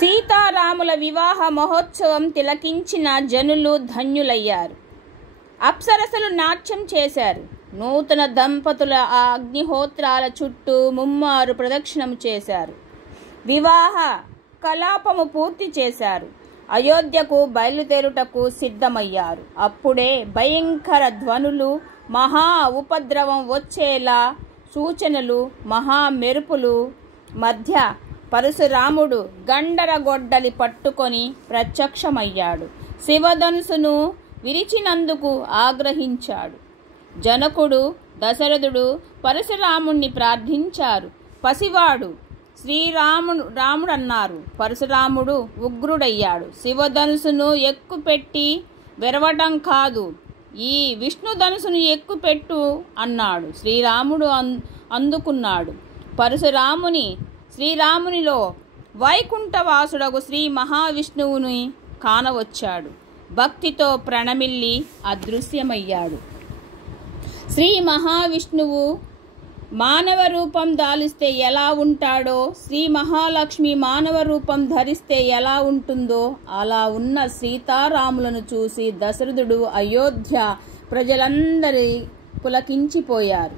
సీతారాముల వివాహ మహోత్సవం తిలకించిన జనులు ధన్యులయ్యారు. అప్సరసలు నాట్యం చేశారు. నూతన దంపతుల ఆ అగ్నిహోత్రాల చుట్టూ ముమ్మారు ప్రదక్షిణం చేశారు. వివాహ కలాపము పూర్తి చేశారు. అయోధ్యకు బయలుదేరుటకు సిద్ధమయ్యారు. అప్పుడే భయంకర ధ్వనులు, మహా ఉపద్రవం వచ్చేలా సూచనలు, మహా మెరుపులు మధ్య పరశురాముడు గండరగొడ్డలి పట్టుకొని ప్రత్యక్షమయ్యాడు. శివధనుసును విరిచినందుకు ఆగ్రహించాడు. జనకుడు, దశరథుడు పరశురాముణ్ణి ప్రార్థించారు. పసివాడు రాముడన్నారు. పరశురాముడు ఉగ్రుడయ్యాడు. శివధనుసును ఎక్కుపెట్టి వెరవటం కాదు, ఈ విష్ణుధనుసును ఎక్కుపెట్టు అన్నాడు. శ్రీరాముడు అందుకున్నాడు. శ్రీరామునిలో వైకుంఠవాసుడగు శ్రీ మహావిష్ణువుని కానవచ్చాడు. భక్తితో ప్రణమిల్లి అదృశ్యమయ్యాడు. శ్రీ మహావిష్ణువు మానవ రూపం దాలిస్తే ఎలా ఉంటాడో, శ్రీ మహాలక్ష్మి మానవ రూపం ధరిస్తే ఎలా ఉంటుందో అలా ఉన్న సీతారాములను చూసి దశరథుడు, అయోధ్య ప్రజలందరి పులకించిపోయారు.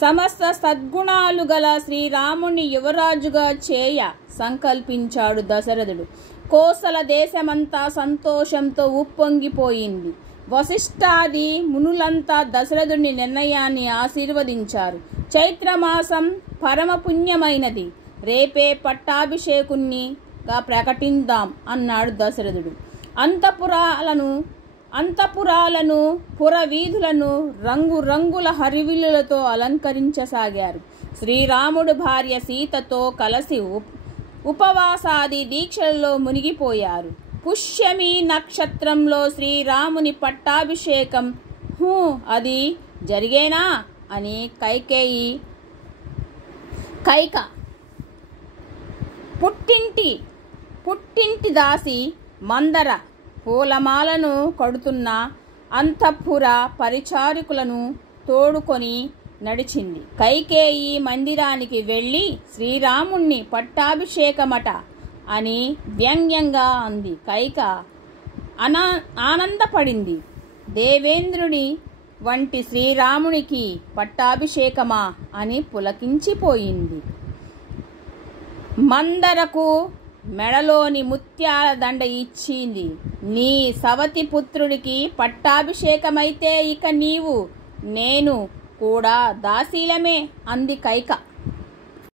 సమస్త సద్గుణాలు గల శ్రీరాముని యువరాజుగా చేయ సంకల్పించాడు దశరథుడు. కోసల దేశమంతా సంతోషంతో ఉప్పొంగిపోయింది. వశిష్ఠాది మునులంతా దశరథుని నిర్ణయాన్ని ఆశీర్వదించారు. చైత్రమాసం పరమ పుణ్యమైనది, రేపే పట్టాభిషేకునిగా ప్రకటిద్దాం అన్నాడు దశరథుడు. అంతఃపురాలను పురవీధులను రంగురంగుల హరివిల్లులతో అలంకరించసాగారు. శ్రీరాముడు భార్య సీతతో కలిసి ఉపవాసాది దీక్షలలో మునిగిపోయారు. పుష్యమి నక్షత్రంలో శ్రీరాముని పట్టాభిషేకం అది జరిగేనా అని కైక పుట్టింటి దాసి మందర పూలమాలను కడుతున్న అంతఃపుర పరిచారికులను తోడుకొని నడిచింది. కైకేయి మందిరానికి వెళ్ళి శ్రీరాముణ్ణి పట్టాభిషేకమట అని వ్యంగ్యంగా అంది. కైక ఆనందపడింది. దేవేంద్రుడి వంటి శ్రీరామునికి పట్టాభిషేకమా అని పులకించిపోయింది. మందరకు మెడలోని ముత్యాల దండ ఇచ్చింది. నీ సవతి పుత్రుడికి పట్టాభిషేకమైతే ఇక నీవు నేను కూడా దాసీలమే అంది కైక.